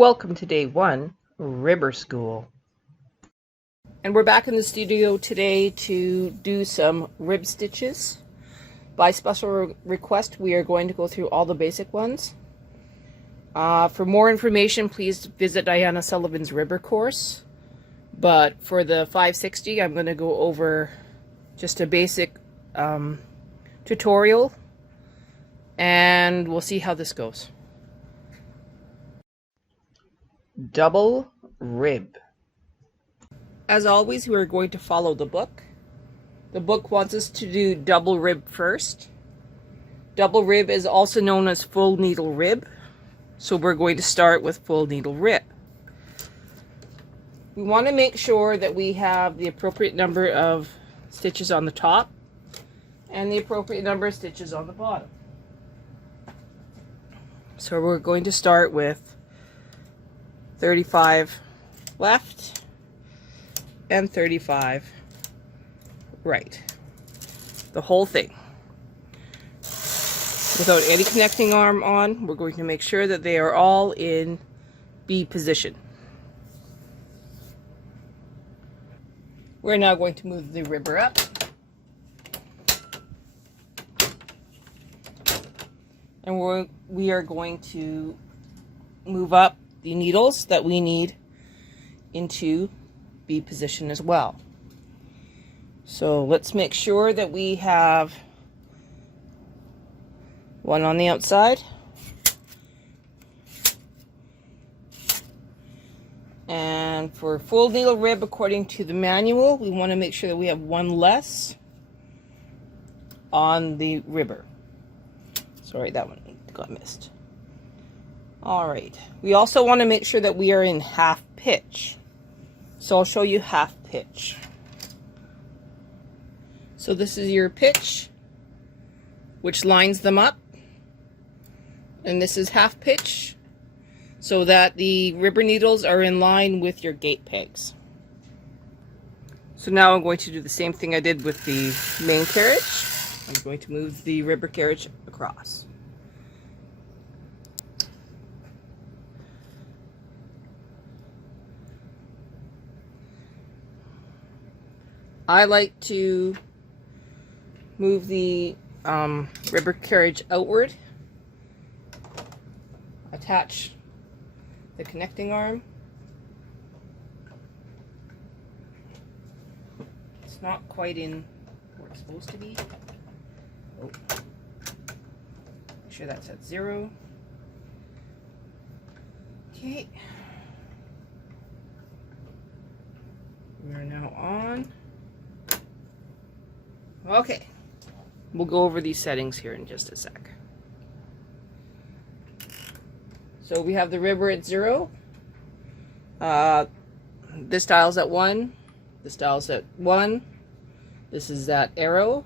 Welcome to day 1, Ribber School. And we're back in the studio today to do some rib stitches. By special request, we are going to go through all the basic ones. For more information, please visit Diana Sullivan's Ribber course. But for the 560, I'm going to go over just a basic tutorial, and we'll see how this goes. Double rib. As always, we are going to follow the book. The book wants us to do double rib first. Double rib is also known as full needle rib, so we're going to start with full needle rib. We want to make sure that we have the appropriate number of stitches on the top and the appropriate number of stitches on the bottom. So we're going to start with 35 left and 35 right. The whole thing. Without any connecting arm on, we're going to make sure that they are all in B position. We're now going to move the ribber up. And we are going to move up the needles that we need into B position as well. So let's make sure that we have one on the outside and for full needle rib, according to the manual, we want to make sure that we have one less on the ribber. Sorry, that one got missed. Alright, we also want to make sure that we are in half pitch. So I'll show you half pitch. So this is your pitch, which lines them up. And this is half pitch, so that the ribber needles are in line with your gate pegs. So now I'm going to do the same thing I did with the main carriage. I'm going to move the ribber carriage across. I like to move the ribber carriage outward, attach the connecting arm. It's not quite in where it's supposed to be. Oh. Make sure that's at 0. Okay. We are now on. Okay, we'll go over these settings here in just a sec. So we have the ribber at 0. This dial's at 1. This dial's at 1. This is that arrow.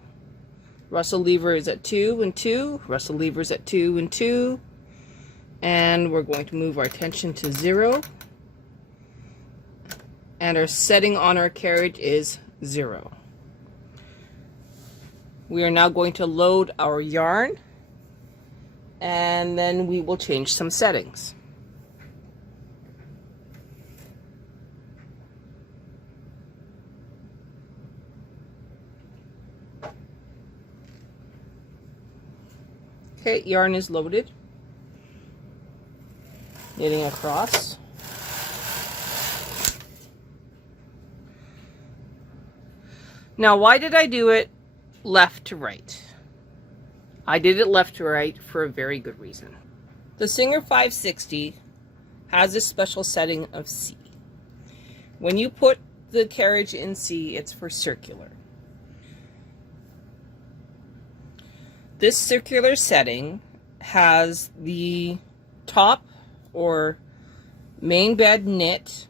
Russell lever is at 2 and 2. Russell lever is at 2 and 2. And we're going to move our tension to 0. And our setting on our carriage is 0. We are now going to load our yarn, and then we will change some settings. Okay, yarn is loaded. Knitting across. Now, why did I do it left to right? I did it left to right for a very good reason. The Singer 560 has a special setting of C. When you put the carriage in C, it's for circular. This circular setting has the top or main bed knit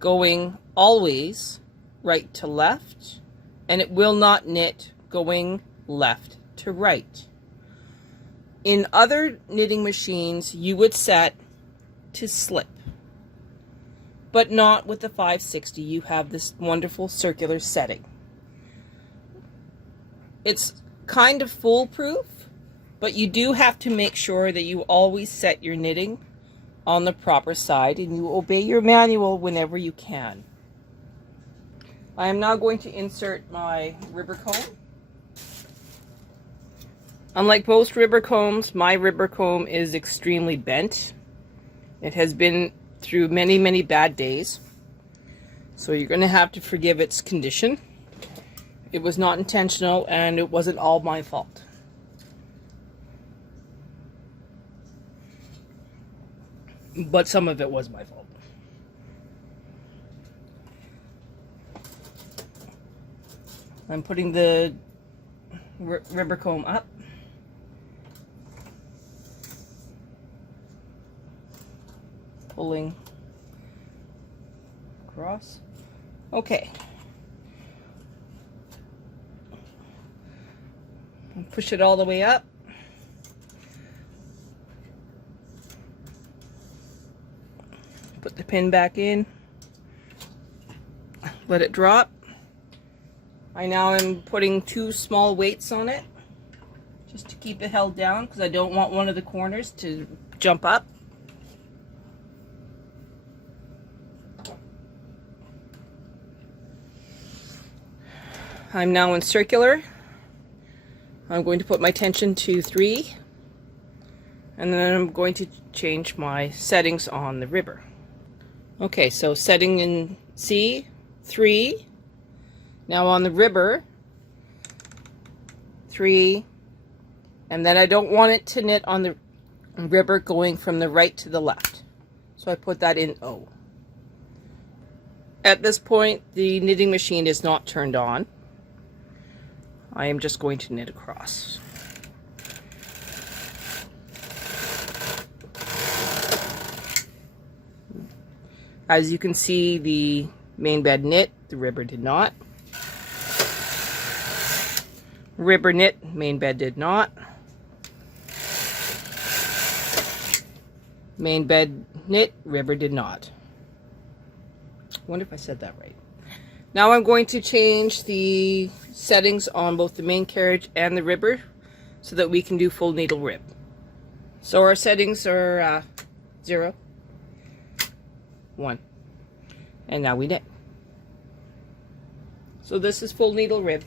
going always right to left, and it will not knit going left to right. In other knitting machines, you would set to slip, but not with the 560. You have this wonderful circular setting. It's kind of foolproof, but you do have to make sure that you always set your knitting on the proper side, and you obey your manual whenever you can. I am now going to insert my ribber comb. Unlike most ribber combs, my ribber comb is extremely bent. It has been through many, many bad days. So you're going to have to forgive its condition. It was not intentional, and it wasn't all my fault. But some of it was my fault. I'm putting the ribber comb up. Pulling across. Okay. Push it all the way up. Put the pin back in. Let it drop. I now am putting 2 small weights on it just to keep it held down, because I don't want one of the corners to jump up. I'm now in circular. I'm going to put my tension to 3, and then I'm going to change my settings on the ribber. Okay, so setting in C, 3. Now on the ribber, 3, and then I don't want it to knit on the ribber going from the right to the left. So I put that in O. At this point, the knitting machine is not turned on. I am just going to knit across. As you can see, the main bed knit, the ribber did not. Ribber knit, main bed did not. Main bed knit, ribber did not. I wonder if I said that right. Now I'm going to change the settings on both the main carriage and the ribber so that we can do full needle rib. So our settings are 0, 1, and now we knit. So this is full needle rib.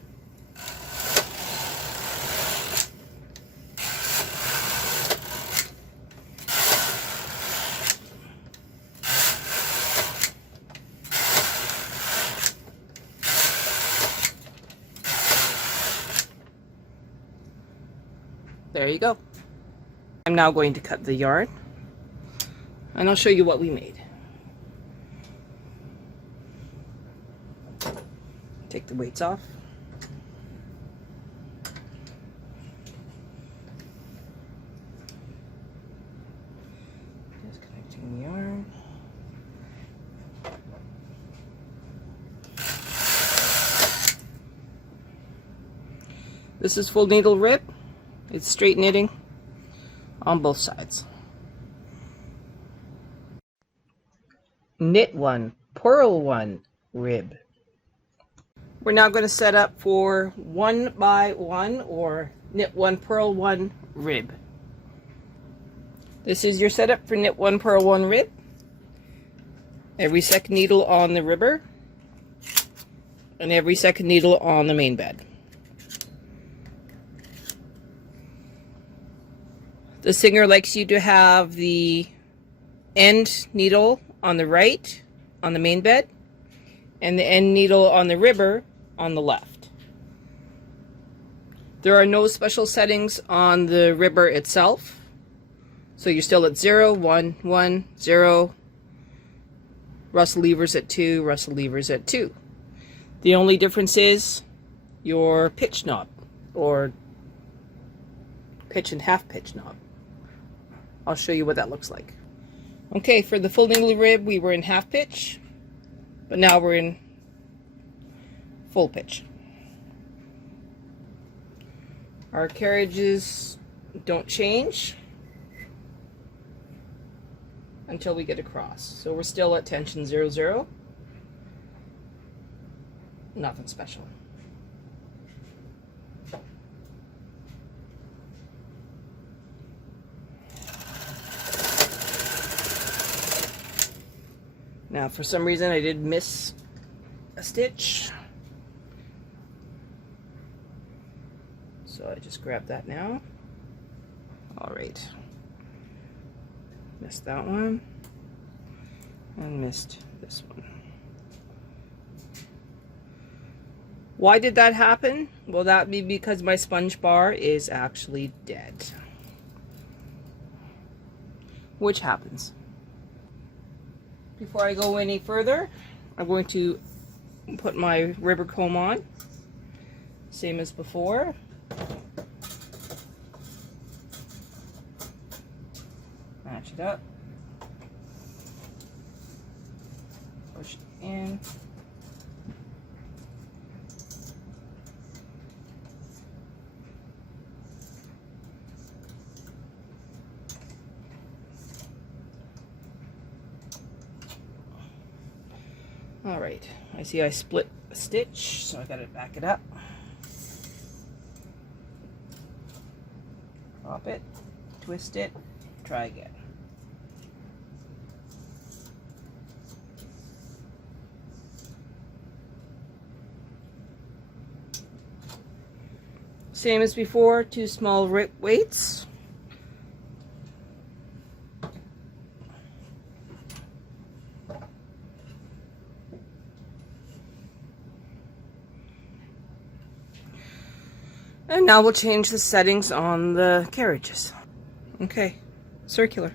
There you go. I'm now going to cut the yarn, and I'll show you what we made. Take the weights off. Just connecting the yarn. This is full needle rib. It's straight knitting on both sides. Knit 1, purl 1, rib. We're now going to set up for 1 by 1 or knit 1, purl 1, rib. This is your setup for knit 1, purl 1, rib. Every second needle on the ribber and every second needle on the main bed. The singer likes you to have the end needle on the right on the main bed and the end needle on the ribber on the left. There are no special settings on the ribber itself. So you're still at 0, 1, 1, 0. Russell levers at 2, Russell levers at 2. The only difference is your pitch knob, or pitch and half pitch knob. I'll show you what that looks like. Okay, for the full needle rib, we were in half pitch, but now we're in full pitch. Our carriages don't change until we get across. So we're still at tension 0, 0. Nothing special. Now, for some reason, I did miss a stitch. So I just grab that now. All right. Missed that one. And missed this one. Why did that happen? Well, that be because my sponge bar is actually dead. Which happens. Before I go any further, I'm going to put my rubber comb on. Same as before. Match it up. Push it in. All right, I see I split a stitch, so I gotta back it up. Pop it, twist it, try again. Same as before, 2 small weights. And now we'll change the settings on the carriages. Okay, circular.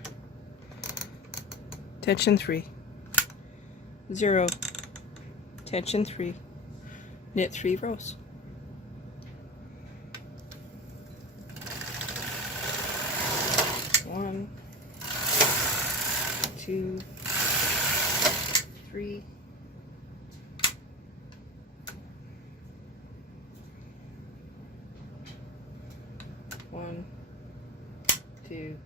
Tension 3. 0. Tension 3. Knit 3 rows. One, 2, 3. 1, 2,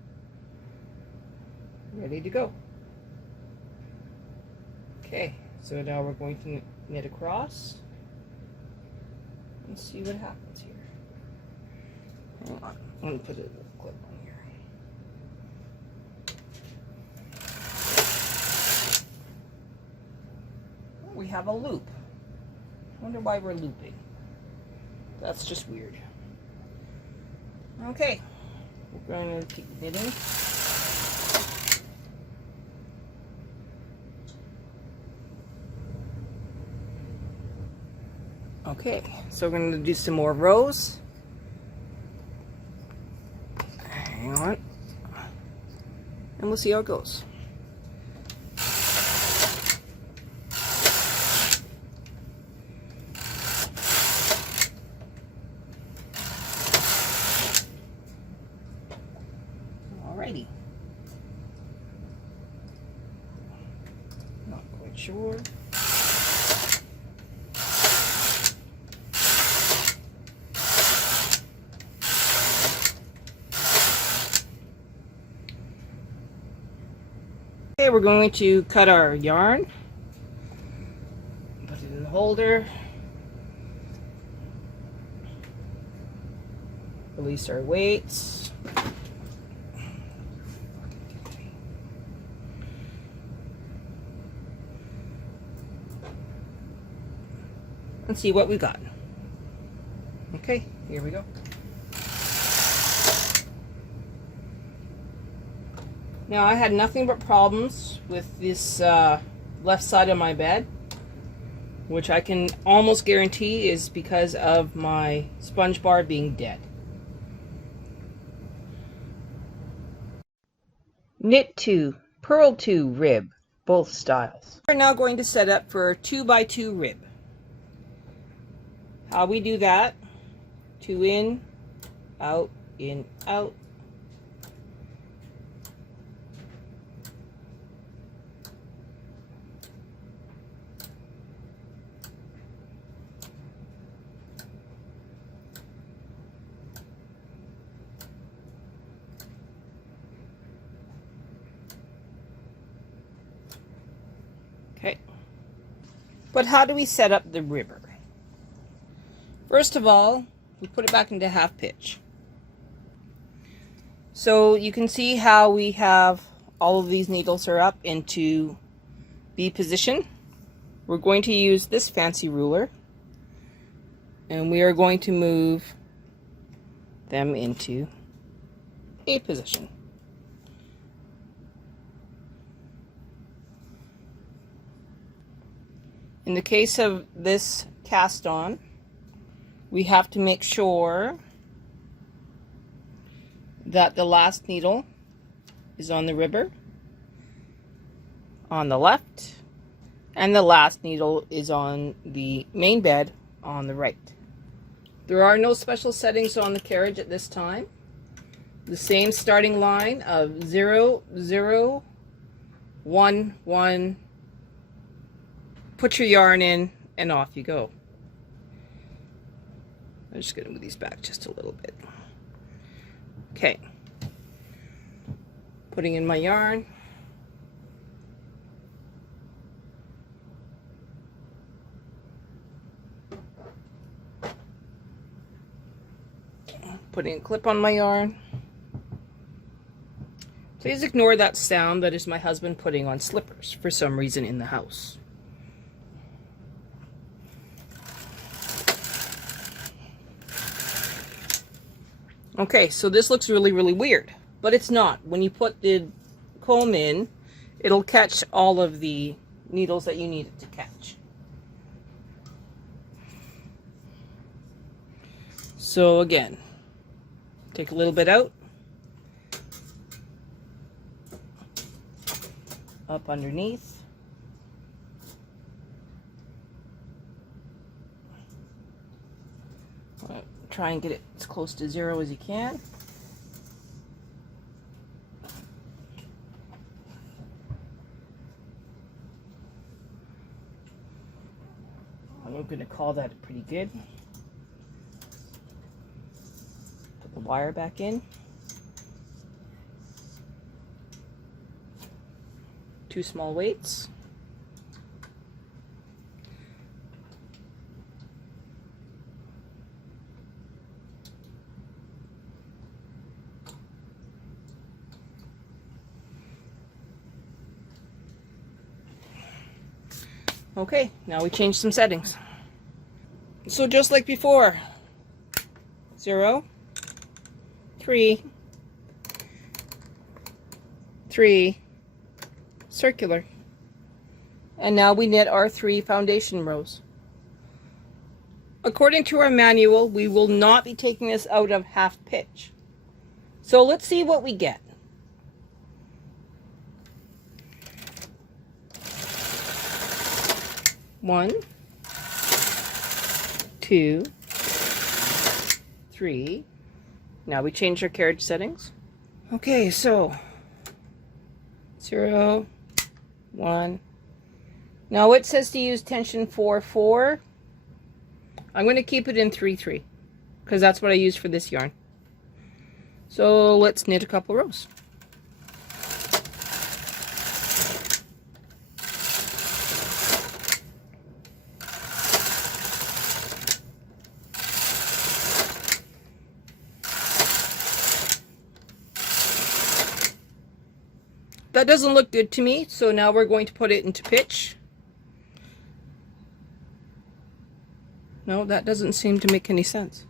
ready to go. Okay, so now we're going to knit across and see what happens here. Hang on, I'm going to put a little clip on here. We have a loop. I wonder why we're looping. That's just weird. Okay, we're going to keep knitting. Okay, so we're going to do some more rows. Hang on. And we'll see how it goes. Alrighty. Not quite sure. Okay, we're going to cut our yarn, put it in the holder, release our weights, and see what we got. Okay, here we go. Now, I had nothing but problems with this left side of my bed, which I can almost guarantee is because of my sponge bar being dead. Knit 2, purl 2 rib, both styles. We're now going to set up for a 2x2 rib. How we do that, 2 in, out, out. Okay, but how do we set up the ribber? First of all, we put it back into half pitch. So you can see how we have all of these needles are up into B position, we're going to use this fancy ruler, and we are going to move them into A position. In the case of this cast on, we have to make sure that the last needle is on the ribber on the left, and the last needle is on the main bed on the right. There are no special settings on the carriage at this time. The same starting line of 0, 0, 1, 1. Put your yarn in and off you go. I'm just going to move these back just a little bit. Okay. Putting in my yarn. Putting a clip on my yarn. Please ignore that sound. That is my husband putting on slippers for some reason in the house. Okay, so this looks really, really weird, but it's not. When you put the comb in, it'll catch all of the needles that you need it to catch. So again, take a little bit out, up underneath, try and get it as close to 0 as you can. I'm going to call that pretty good. Put the wire back in. 2 small weights. Okay, now we change some settings. So just like before, 0, 3, 3, circular. And now we knit our 3 foundation rows. According to our manual, we will not be taking this out of half pitch. So let's see what we get. 1, 2, 3. Now we change our carriage settings. Okay, so 0, 1. Now it says to use tension 4, 4. I'm going to keep it in 3, 3 because that's what I use for this yarn. So let's knit a couple rows. That doesn't look good to me, so now we're going to put it into pitch. No, that doesn't seem to make any sense.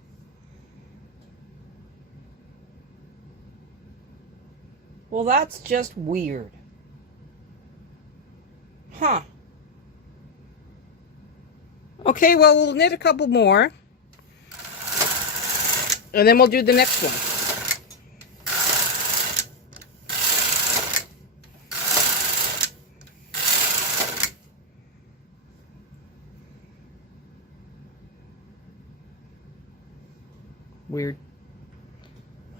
Well, that's just weird. Huh. Okay, well, we'll knit a couple more. And then we'll do the next one. Weird.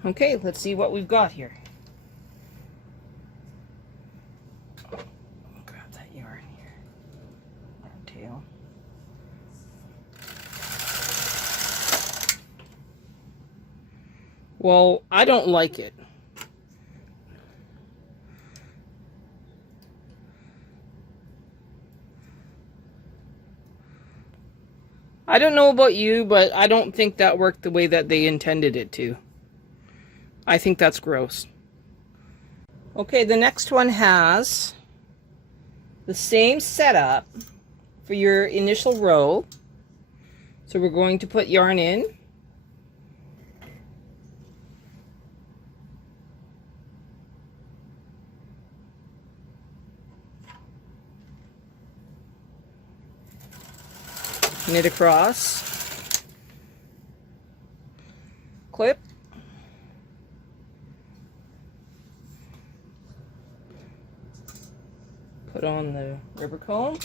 Okay, let's see what we've got here. Grab that yarn here. Tail. Well, I don't like it. I don't know about you, but I don't think that worked the way that they intended it to. I think that's gross. Okay, the next one has the same setup for your initial row. So we're going to put yarn in. Knit across, clip, put on the rubber comb,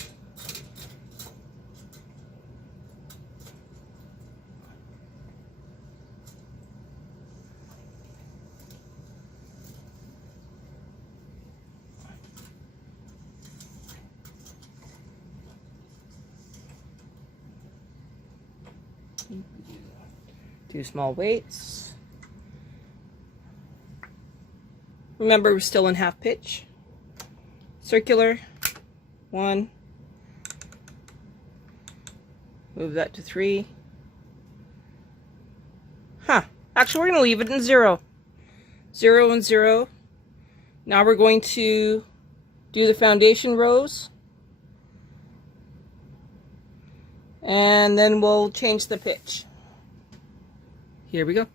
two small weights. Remember, we're still in half pitch. Circular, 1. Move that to 3. Actually, we're going to leave it in 0. 0 and 0. Now we're going to do the foundation rows. And then we'll change the pitch. Here we go.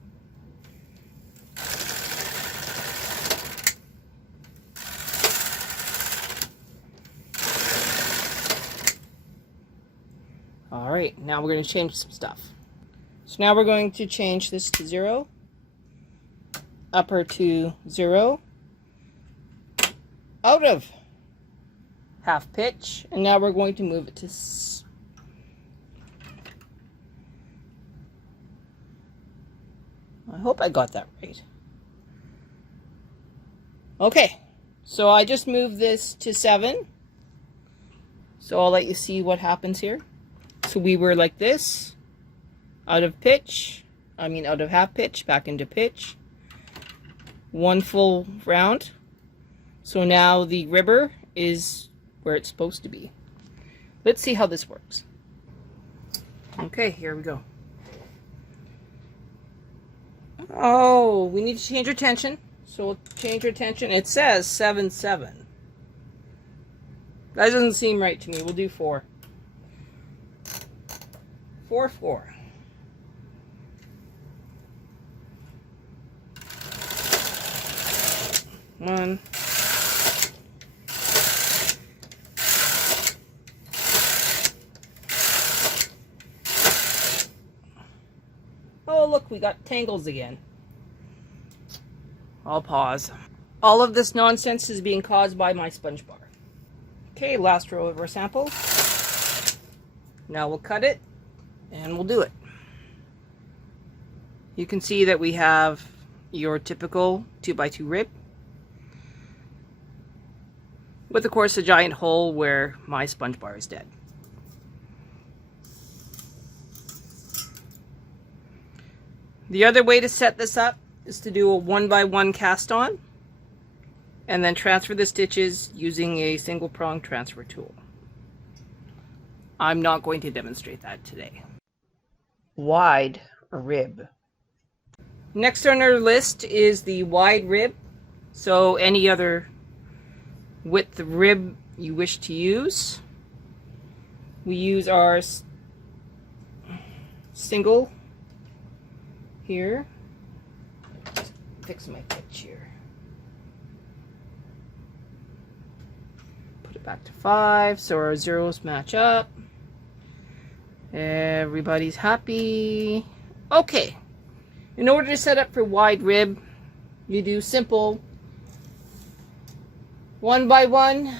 All right, now we're going to change some stuff. So now we're going to change this to 0, upper to 0, out of half pitch, and now we're going to move it to I hope I got that right. Okay, so I just moved this to 7. So I'll let you see what happens here. So we were like this, out of pitch, out of half pitch, back into pitch. 1 full round. So now the ribber is where it's supposed to be. Let's see how this works. Okay, here we go. Oh, we need to change our tension. So we'll change our tension. It says 7, 7. That doesn't seem right to me. We'll do 4. 4, 4. One. Oh, look, we got tangles again. I'll pause. All of this nonsense is being caused by my sponge bar. Okay, last row of our sample. Now we'll cut it and we'll do it. You can see that we have your typical 2x2 rib with, of course, a giant hole where my sponge bar is dead. The other way to set this up is to do a 1x1 cast on and then transfer the stitches using a single prong transfer tool. I'm not going to demonstrate that today. Wide rib. Next on our list is the wide rib. So any other width of rib you wish to use. We use our single here. Fix my pitch here. Put it back to 5 so our zeros match up. Everybody's happy. Okay. In order to set up for wide rib, you do simple 1x1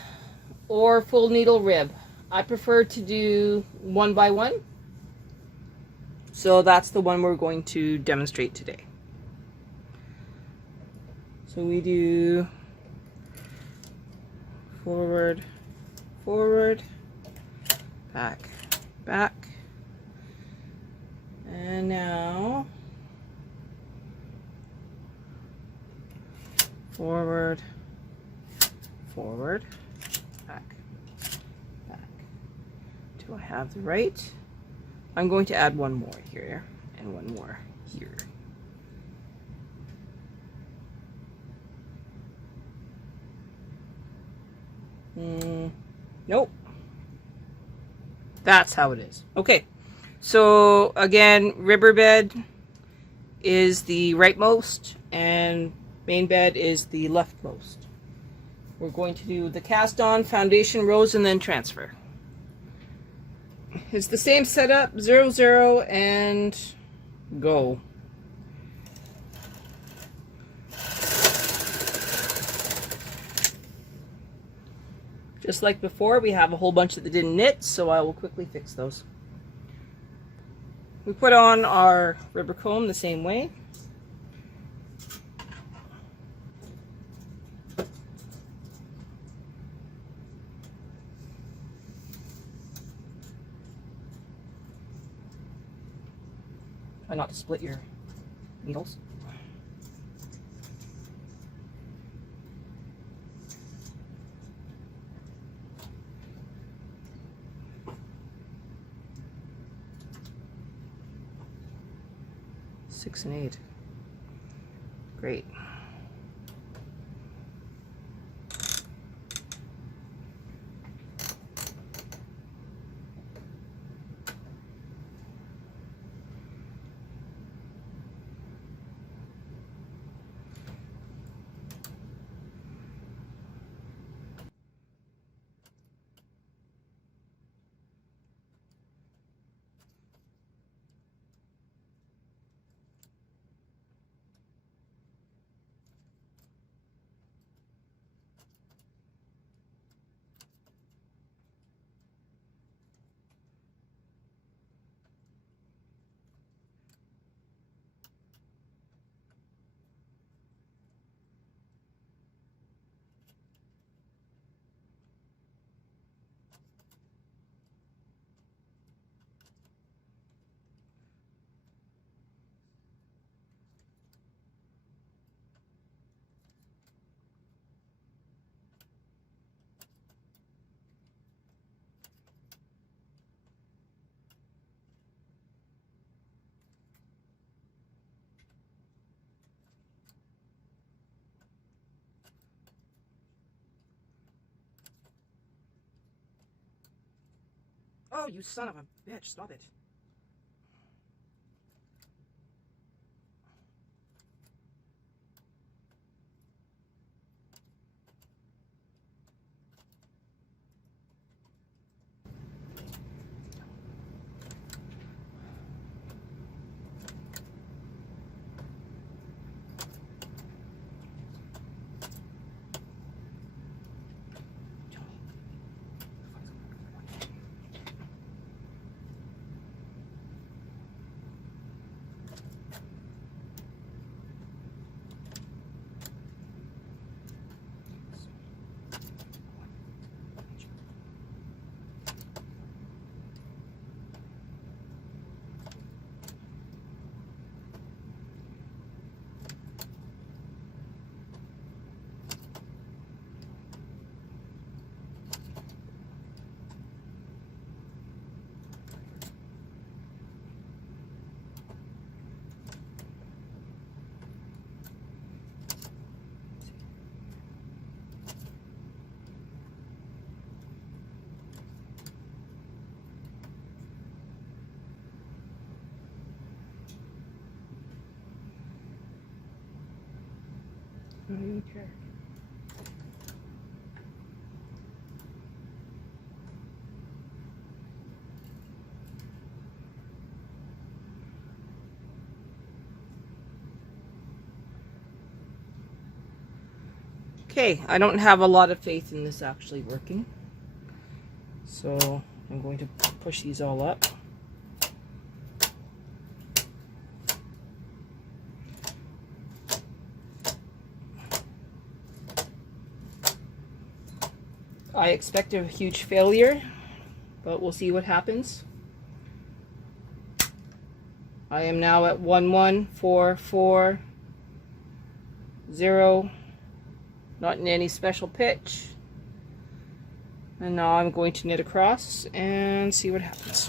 or full needle rib. I prefer to do 1x1. So that's the one we're going to demonstrate today. So we do forward, forward, back, back, and now forward, forward, back, back. Do I have the right? I'm going to add one more here and one more here. Nope. That's how it is. Okay. So again, riverbed is the rightmost and main bed is the leftmost. We're going to do the cast on, foundation, rows, and then transfer. It's the same setup, 0, 0, and go. Just like before, we have a whole bunch that didn't knit, so I will quickly fix those. We put on our rubber comb the same way. Try not to split your needles. Six and 8. Great. Oh, you son of a bitch, stop it. Okay. Okay, I don't have a lot of faith in this actually working, so I'm going to push these all up. I expect a huge failure, but we'll see what happens. I am now at 11440, not in any special pitch. And now I'm going to knit across and see what happens.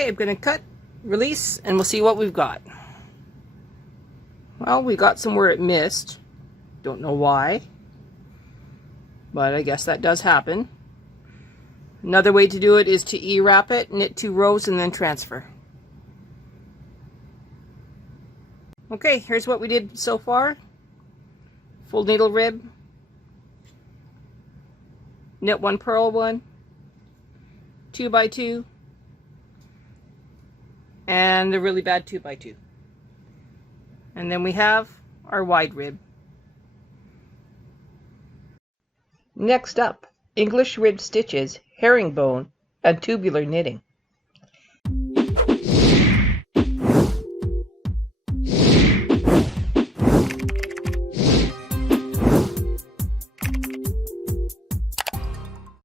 Okay, I'm going to cut, release, and we'll see what we've got. Well, we got somewhere it missed. Don't know why, but I guess that does happen. Another way to do it is to E-wrap it, knit 2 rows, and then transfer. Okay, here's what we did so far. Full needle rib, knit 1, purl 1, 2x2, and the really bad 2x2. And then we have our wide rib. Next up, English rib stitches, herringbone, and tubular knitting.